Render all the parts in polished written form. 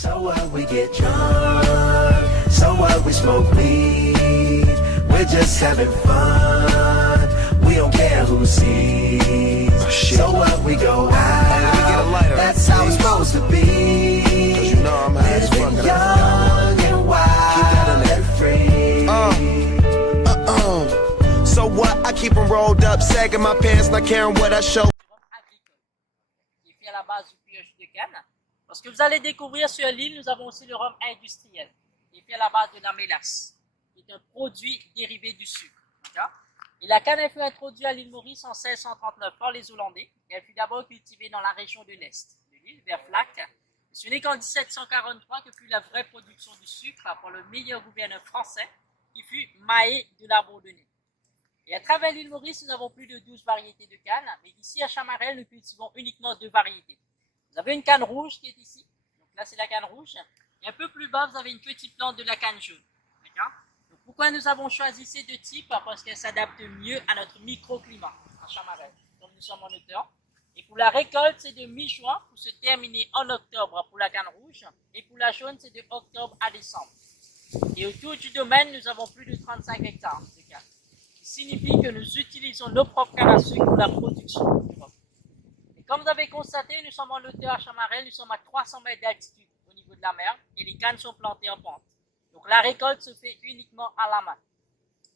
So what, we get drunk. So what, we smoke weed. We're just having fun. We don't care who sees. So what, we go out. That's how it's supposed to be. Cause you know I'm high as fuck. Young and wild and free. So what, I keep them rolled up, sagging my pants, not caring what I show. Qui est fait à la base du pioche de canne. Parce que vous allez découvrir sur l'île, nous avons aussi le rhum industriel, qui est fait à la base de la mélasse, qui est un produit dérivé du sucre. Et la canne a fut introduite à l'île Maurice en 1639 par les Hollandais. Et elle fut d'abord cultivée dans la région de l'Est de l'île, vers Flac. Ce n'est qu'en 1743 que fut la vraie production du sucre par le meilleur gouverneur français, qui fut Mahé de la Bourdonnais. Et à travers l'île Maurice, nous avons plus de 12 variétés de canne, mais ici à Chamarel, nous cultivons uniquement 2 variétés. Vous avez une canne rouge qui est ici, donc là c'est la canne rouge, et un peu plus bas, vous avez une petite plante de la canne jaune. Donc, pourquoi nous avons choisi ces 2 types? Parce qu'elles s'adaptent mieux à notre microclimat à Chamarel, comme nous sommes en automne. Et pour la récolte, c'est de mi-juin pour se terminer en octobre pour la canne rouge, et pour la jaune, c'est de octobre à décembre. Et autour du domaine, nous avons plus de 35 hectares de canne. Signifie que nous utilisons nos propres cannes à sucre pour la production. Et comme vous avez constaté, nous sommes en hauteur à Chamarel, nous sommes à 300 mètres d'altitude au niveau de la mer et les cannes sont plantées en pente. Donc la récolte se fait uniquement à la main.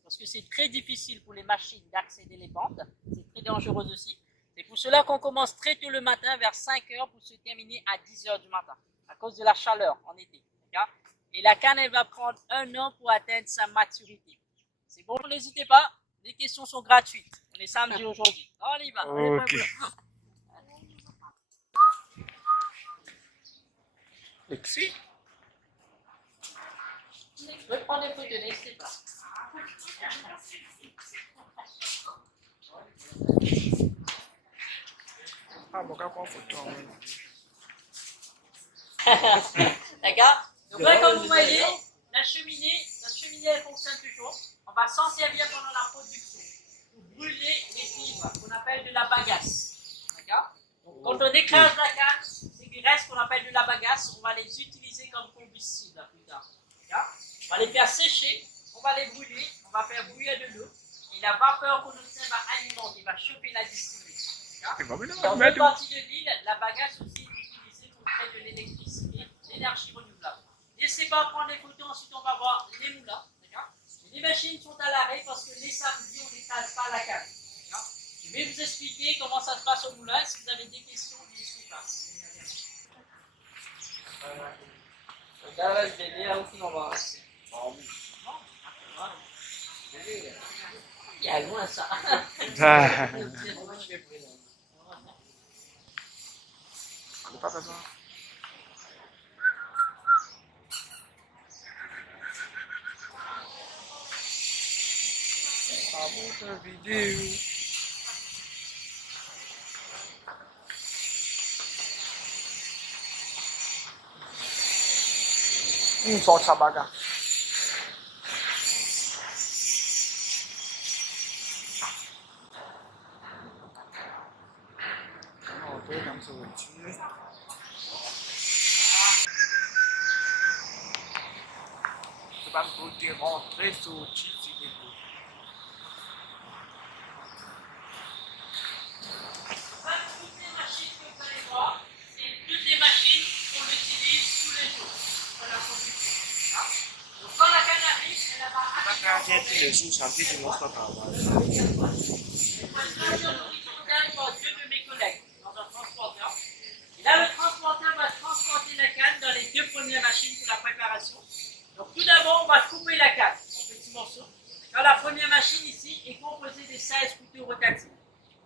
Parce que c'est très difficile pour les machines d'accéder les pentes, c'est très dangereux aussi. C'est pour cela qu'on commence très tôt le matin vers 5 heures pour se terminer à 10 heures du matin, à cause de la chaleur en été. Et la canne, elle va prendre 1 an pour atteindre sa maturité. C'est bon, n'hésitez pas. Les questions sont gratuites. On est samedi aujourd'hui. On y va. Ok. Si. Je peux prendre des photos, n'hésitez pas. D'accord. Donc là, comme vous voyez, notre cheminée, elle fonctionne toujours. On va s'en servir pendant la production pour brûler les fibres qu'on appelle de la bagasse. D'accord. Donc, quand on écrase la canne, c'est qu'il reste qu'on appelle de la bagasse. On va les utiliser comme combustible plus tard. D'accord. On va les faire sécher, on va les brûler, on va faire bouillir de l'eau. Et la vapeur qu'on obtient va alimenter, va chauffer la distillerie. Dans d'autres parties de l'île, la bagasse aussi est utilisée pour créer de l'électricité, l'énergie renouvelable. N'hésitez pas à prendre des photos, ensuite on va voir les moulins. Les machines sont à l'arrêt parce que les samedis, on n'écrase pas la canne. Je vais vous expliquer comment ça se passe au moulin. Si vous avez des questions, n'hésitez pas. Il y a loin ça. Pas besoin. Outra vidéo. Solte essa bagaça. Tu vas me rentrer sur le les jours, ça fait du monstre par deux de mes collègues dans un transporteur. Et là, le transporteur va transporter la canne dans les 2 premières machines pour la préparation. Donc, tout d'abord, on va couper la canne en petits morceaux. La première machine ici est composée de 16 couteaux rotatifs.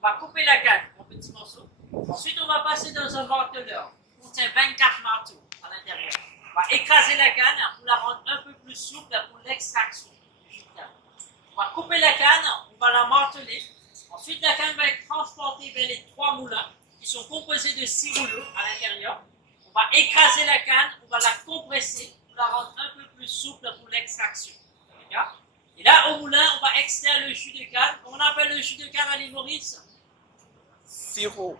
On va couper la canne en petits morceaux. Ensuite, on va passer dans un marteleur qui contient 24 marteaux à l'intérieur. On va écraser la canne pour la rendre un peu plus souple pour l'extraction. On va couper la canne, on va la marteler. Ensuite, la canne va être transportée vers les 3 moulins qui sont composés de 6 rouleaux à l'intérieur. On va écraser la canne, on va la compresser pour la rendre un peu plus souple pour l'extraction. Et là, au moulin, on va extraire le jus de canne. Comment on appelle le jus de canne à l'île Maurice? Sirop.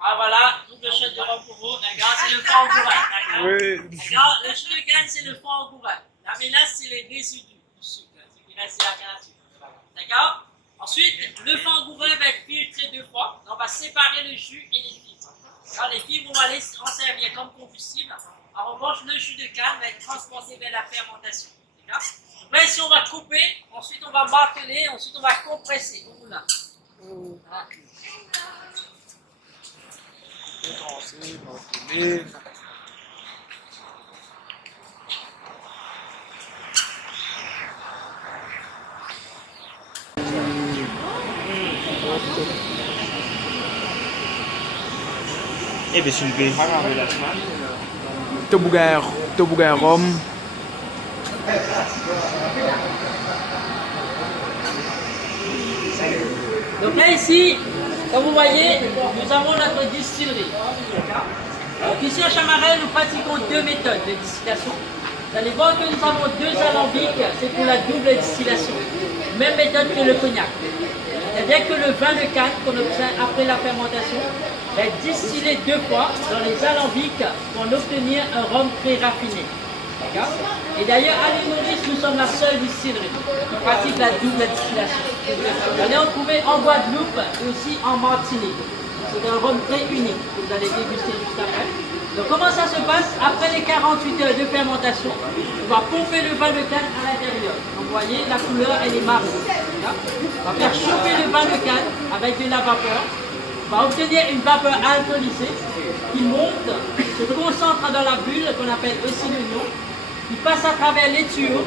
Ah voilà, double shot de rhum pour vous. C'est le franc bourrin. Oui. D'accord? Le jus de canne, c'est le fond engouement. La mélasse, c'est les résidus du sucre, ce qui reste de la canne à sucre. D'accord? Ensuite, le fond engouement va être filtré 2 fois. On va séparer le jus et les fibres. Alors, les fibres, on va les en servir comme combustible. En revanche, le jus de canne va être transporté vers la fermentation. D'accord? Là, ici, on va couper. Ensuite, on va marteler. Ensuite, on va compresser. Au moulin. Voilà. Eh bien, c'est une belle toboggan rhum. Donc là, ici, comme vous voyez, nous avons notre distillerie. Donc ici à Chamarel, nous pratiquons 2 méthodes de distillation. Vous allez voir que nous avons 2 alambics, c'est pour la double distillation. Même méthode que le cognac. C'est-à-dire que le vin de canne qu'on obtient après la fermentation va être distillé 2 fois dans les alambics pour en obtenir un rhum très raffiné. D'accord? Et d'ailleurs, à l'île Maurice, nous sommes la seule distillerie qui pratique la double distillation. Vous allez en trouver en Guadeloupe et aussi en Martinique. C'est un rhum très unique que vous allez déguster juste après. Donc comment ça se passe? Après les 48 heures de fermentation, on va pomper le vin de canne à l'intérieur. Donc vous voyez, la couleur, elle est marron. On va faire chauffer le vin de canne avec de la vapeur. On va obtenir une vapeur alcoolisée qui monte, se concentre dans la bulle qu'on appelle aussi l'oignon, qui passe à travers les tuyaux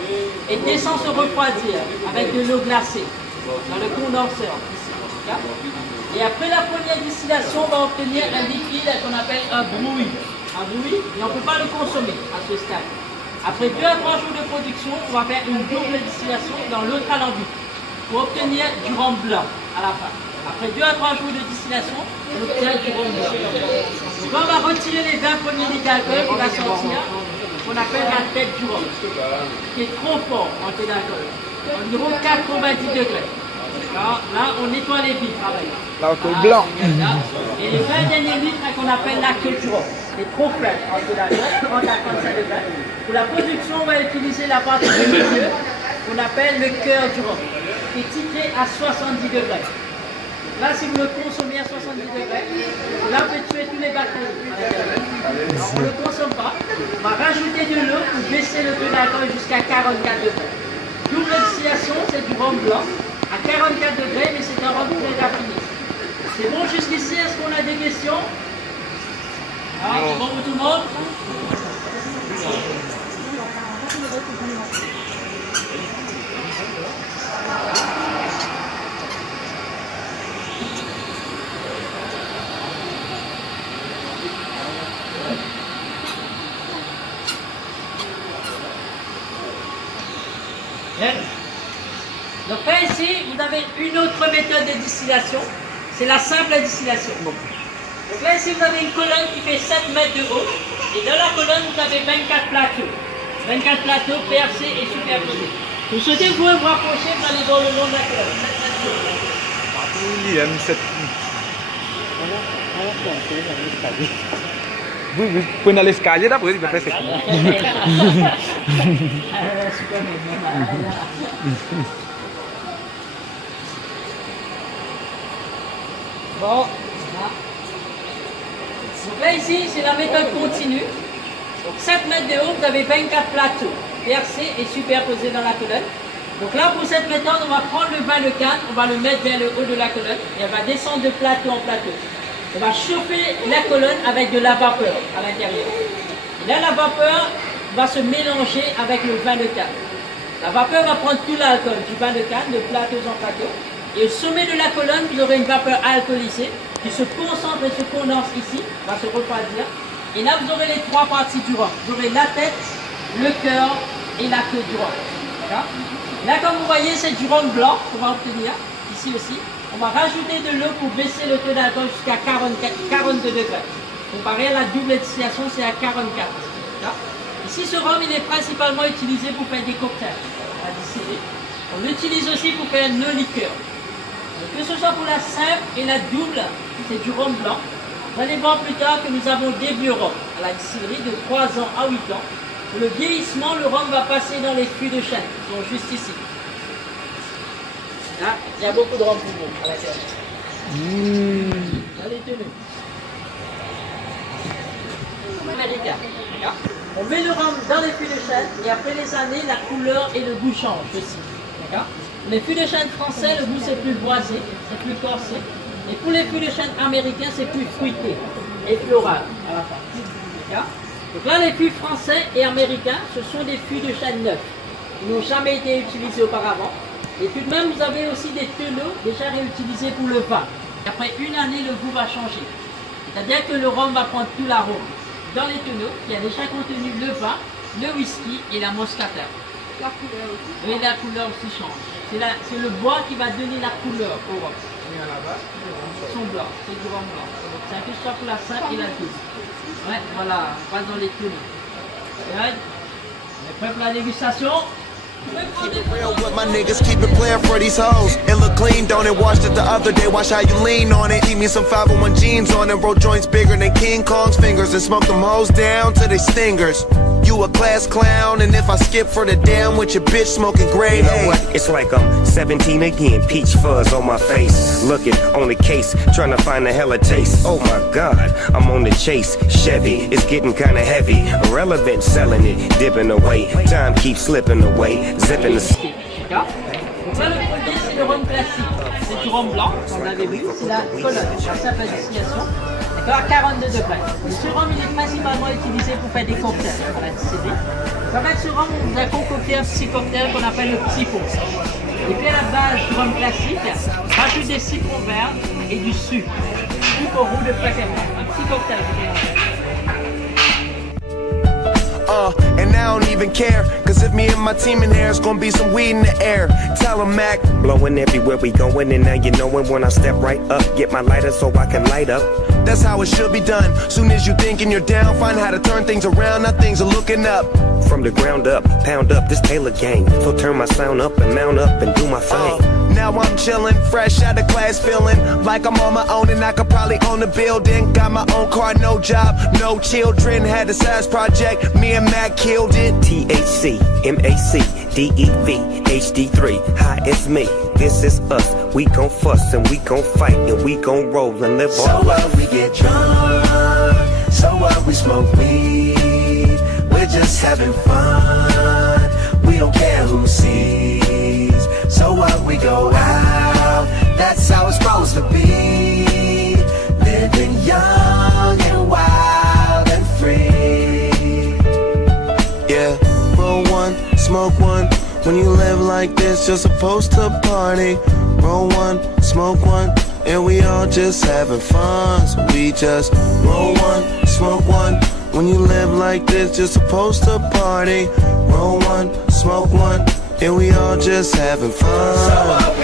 et descend se refroidir avec de l'eau glacée dans le condenseur ici. Et après la première distillation, on va obtenir un liquide qu'on appelle un brouille. Un brouille, et on ne peut pas le consommer à ce stade. Après 2 à 3 jours de production, on va faire une double distillation dans l'autre alambic pour obtenir du rhum blanc à la fin. Après 2 à 3 jours de distillation, on obtient du rhum blanc. Donc on va retirer les 20 premiers litres d'alcool qui va sortir, qu'on appelle la tête du rhum, qui est trop fort en taux d'alcool, environ 90 degrés. Alors, là, on nettoie les vitres avec. L'alcool blanc. Et les 20 derniers litres qu'on appelle la queue du rhum. C'est trop faible en taux d'alcool, 30 à 35 degrés. Pour la production, on va utiliser la partie du milieu qu'on appelle le cœur du rhum, qui est titré à 70 degrés. Là, si vous le consommez à 70 degrés, là, vous pouvez tuer tous les bactéries. Alors, on ne le consomme pas. On va rajouter de l'eau pour baisser le taux d'alcool jusqu'à 44 degrés. Double distillation, c'est du rhum blanc à 44 degrés, mais c'est un rhum très raffiné. C'est bon jusqu'ici, est-ce qu'on a des questions? Ah, c'est bon pour tout le monde? Bien. Donc là ici, vous avez une autre méthode de distillation, c'est la simple distillation. Donc là ici, vous avez une colonne qui fait 7 mètres de haut, et dans la colonne, vous avez 24 plateaux. 24 plateaux percés et superposés. Vous souhaitez vous rapprocher, vous allez voir le long de la colonne. 7 mètres de haut. Vous prenez l'escalier d'abord, il va faire ça. Bon, voilà. Donc là ici, c'est la méthode continue. Donc 7 mètres de haut, vous avez 24 plateaux percés et superposés dans la colonne. Donc là, pour cette méthode, on va prendre le vin de canne, on va le mettre vers le haut de la colonne et elle va descendre de plateau en plateau. On va chauffer la colonne avec de la vapeur à l'intérieur. Là, la vapeur va se mélanger avec le vin de canne. La vapeur va prendre tout l'alcool du vin de canne, de plateau en plateau. Et au sommet de la colonne, vous aurez une vapeur alcoolisée qui se concentre et se condense ici, va se refroidir. Et là, vous aurez les 3 parties du rhum. Vous aurez la tête, le cœur et la queue du rhum. Là, comme vous voyez, c'est du rhum blanc qu'on va obtenir, ici aussi. On va rajouter de l'eau pour baisser le taux d'alcool jusqu'à 42 degrés. Comparé à la double distillation, c'est à 44. Ici, ce rhum, il est principalement utilisé pour faire des cocktails à distiller. On l'utilise aussi pour faire nos liqueurs. Donc, que ce soit pour la simple et la double, c'est du rhum blanc. Vous allez voir plus tard que nous avons des vieux rhums à la distillerie de 3 ans à 8 ans. Pour le vieillissement, le rhum va passer dans les fûts de chêne, qui sont juste ici. Hein? Il y a beaucoup de rhum pour vous à l'intérieur. Allez, tenez. Américain. D'accord? On met le rhum dans les fûts de chêne et après les années, la couleur et le goût changent aussi. D'accord? Les fûts de chêne français, le goût c'est plus boisé, c'est plus corsé. Et pour les fûts de chêne américains, c'est plus fruité et floral à la fin. D'accord? Donc là, les fûts français et américains, ce sont des fûts de chêne neufs. Ils n'ont jamais été utilisés auparavant. Et tout de même, vous avez aussi des tonneaux déjà réutilisés pour le vin. Après une année, le goût va changer. C'est-à-dire que le rhum va prendre tout l'arôme. Dans les tonneaux, il y a déjà contenu le vin, le whisky et la moscatel. La couleur aussi. Et la couleur aussi change. C'est le bois qui va donner la couleur au rhum. Ils sont blancs, c'est du rhum blanc. C'est un peu ça pour la 5 et la 12. Ouais, voilà, on passe dans les tonneaux. Ouais. On est prêt pour la dégustation. Real with my niggas, keep it playing for these hoes. It look clean, don't it? Washed it the other day, watch how you lean on it. Keep me some 501 jeans on it, roll joints bigger than King Kong's fingers, and smoke them hoes down to their stingers. You a class clown, and if I skip for the damn with your bitch smoking grade You know A. what? It's like I'm 17 again, peach fuzz on my face. Looking on the case, trying to find a hella taste. Oh my God, I'm on the chase. Chevy, it's getting kinda heavy. Irrelevant, selling it, dipping away. Time keeps slipping away, zipping the. D'accord? Donc là, le premier, c'est le rhum classique. C'est du rhum blanc, on l'avait vu, c'est la colonne, la simple distillation. D'accord, à 42 degrés. Et ce rhum, il est principalement utilisé pour faire des cocktails à la distillerie. Donc avec ce rhum, on vous a concocté un petit cocktail qu'on appelle le petit pot. Et puis à la base du rhum classique, rajoute des citrons verts et du sucre. Sucre au roux de préférence. Un petit cocktail. And I don't even care, cause if me and my team in here, it's gonna be some weed in the air. Tell 'em, Mac. Blowing everywhere we going, and now you knowin' when I step right up. Get my lighter so I can light up. That's how it should be done. Soon as you thinking you're down, find how to turn things around. Now things are looking up. From the ground up, pound up this Taylor gang. So turn my sound up and mount up and do my thing. Now I'm chillin', fresh out of class, feeling like I'm on my own and I could probably own a building. Got my own car, no job, no children. Had a size project, me and Mac killed it. THC, MAC, DEV, HD3, hi, it's me. This is us. We gon' fuss and we gon' fight and we gon' roll and live So our life. what, we get drunk, so what, we smoke weed. We're just having fun, we don't care who sees. So what, we go out, that's how it's supposed to be. Living young and wild and free. Yeah, roll one, smoke one. When you live like this, you're supposed to party. Roll one, smoke one, and we all just having fun. So we just roll one, smoke one. When you live like this, you're supposed to party. Roll one, smoke one, and we all just having fun.